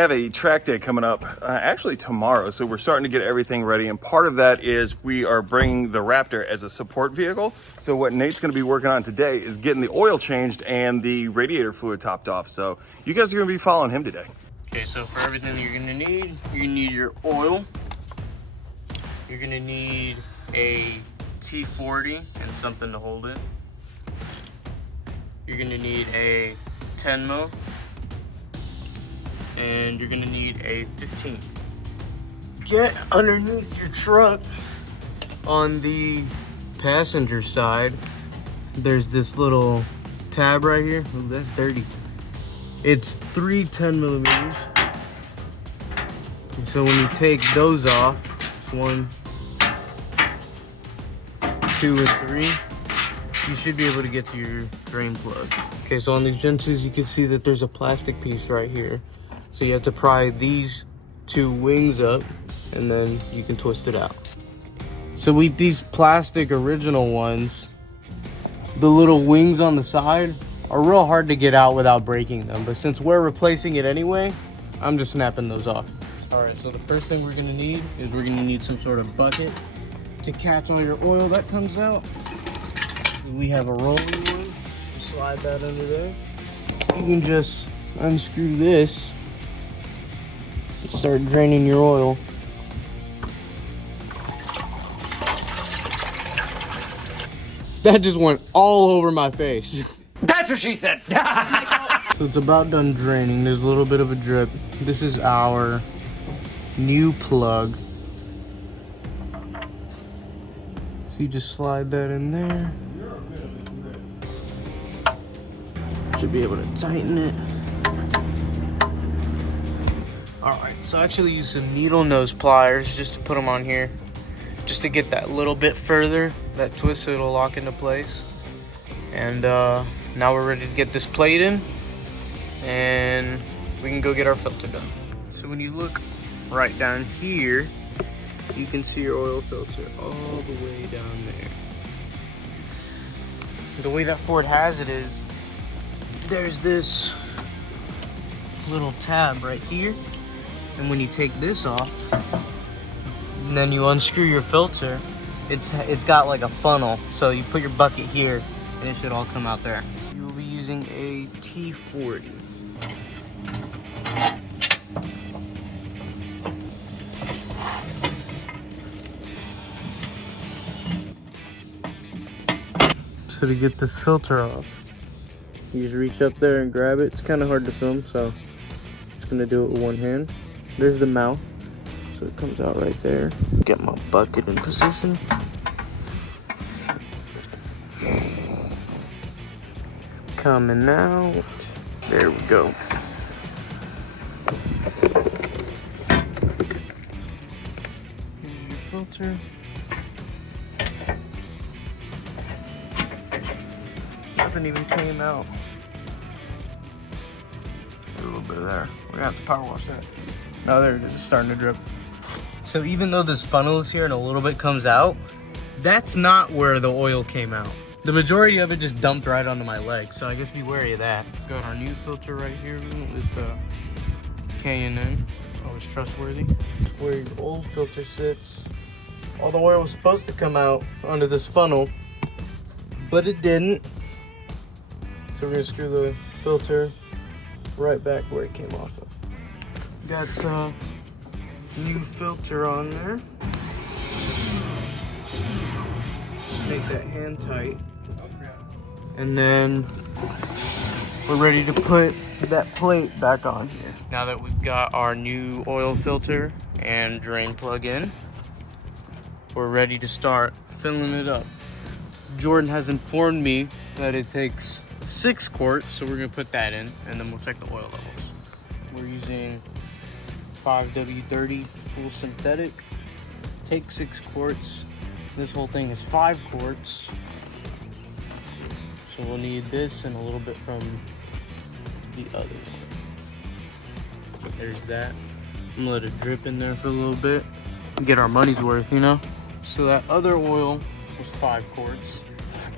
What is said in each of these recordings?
I have a track day coming up actually tomorrow, so we're starting to get everything ready, and part of that is we are bringing the Raptor as a support vehicle. So what Nate's going to be working on today is getting the oil changed and the radiator fluid topped off. So you guys are going to be following him today. Okay, so for everything that you're going to need, you're going to need your oil, you're going to need a T40 and something to hold it, you're going to need a 10 mil, and you're gonna need a 15. Get underneath your truck. On the passenger side, there's this little tab right here. Oh, that's dirty. It's 3 10 millimeters. And so when you take those off, it's 1, 2, and 3. You should be able to get to your drain plug. Okay, so on these Gen 2s, you can see that there's a plastic piece right here. So you have to pry these 2 wings up, and then you can twist it out. So with these plastic original ones, the little wings on the side are real hard to get out without breaking them. But since we're replacing it anyway, I'm just snapping those off. All right, so the first thing we're gonna need is we're gonna need some sort of bucket to catch all your oil that comes out. We have a rolling one. Slide that under there. You can just unscrew this. Start draining your oil. That just went all over my face. That's what she said. So it's about done draining. There's a little bit of a drip. This is our new plug. So you just slide that in there. Should be able to tighten it. Alright, so I actually use some needle nose pliers just to put them on here. Just to get that little bit further, that twist, so it'll lock into place. And now we're ready to get this plate in, and we can go get our filter done. So when you look right down here, you can see your oil filter all the way down there. The way that Ford has it is, there's this little tab right here. And when you take this off, and then you unscrew your filter, it's got like a funnel. So you put your bucket here, and it should all come out there. You will be using a T40. So to get this filter off, you just reach up there and grab it. It's kind of hard to film, so I'm just gonna do it with one hand. There's the mouth, so it comes out right there. Get my bucket in position. It's coming out. There we go. Here's your filter. Nothing even came out. A little bit there. We're gonna have to power wash that. Oh, there it is. It's starting to drip. So even though this funnel is here and a little bit comes out, that's not where the oil came out. The majority of it just dumped right onto my leg. So I guess be wary of that. Got our new filter right here with the K&N. Always trustworthy. Where your old filter sits. All the oil was supposed to come out onto this funnel, but it didn't. So we're gonna screw the filter right back where it came off of. Got the new filter on there. Make that hand tight. And then we're ready to put that plate back on here. Now that we've got our new oil filter and drain plug in, we're ready to start filling it up. Jordan has informed me that it takes 6 quarts, so we're gonna put that in, and then we'll check the oil levels. We're using 5W30 full synthetic. Take 6 quarts. This whole thing is 5 quarts. So we'll need this and a little bit from the other. There's that. I'm gonna let it drip in there for a little bit and get our money's worth, you know? So that other oil was 5 quarts.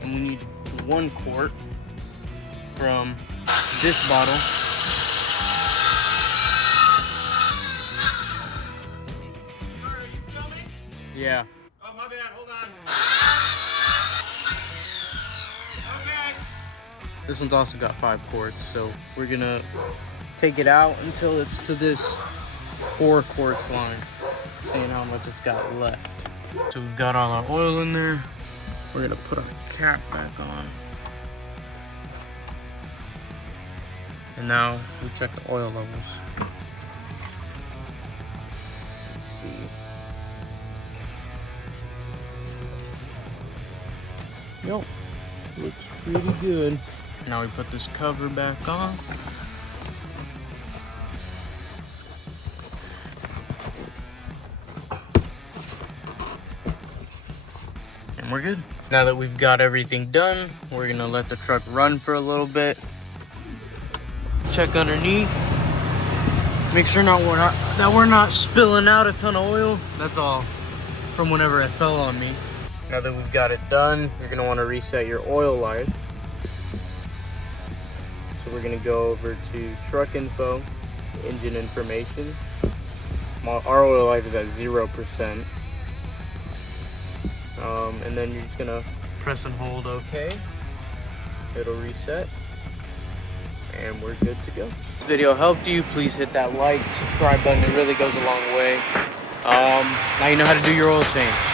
And we need 1 quart from this bottle. Yeah. Oh, my bad, hold on. Okay. This one's also got 5 quarts, so we're gonna take it out until it's to this 4 quarts line, seeing how much it's got left. So we've got all our oil in there. We're gonna put our cap back on. And now we check the oil levels. Let's see. Yep, looks pretty good. Now we put this cover back on. And we're good. Now that we've got everything done, we're gonna let the truck run for a little bit. Check underneath. Make sure we're not spilling out a ton of oil. That's all from whenever it fell on me. Now that we've got it done, you're gonna wanna reset your oil life. So we're gonna go over to truck info, engine information. Our oil life is at 0%. And then you're just gonna press and hold OK. It'll reset. And we're good to go. If this video helped you, please hit that like, subscribe button. It really goes a long way. Now you know how to do your oil change.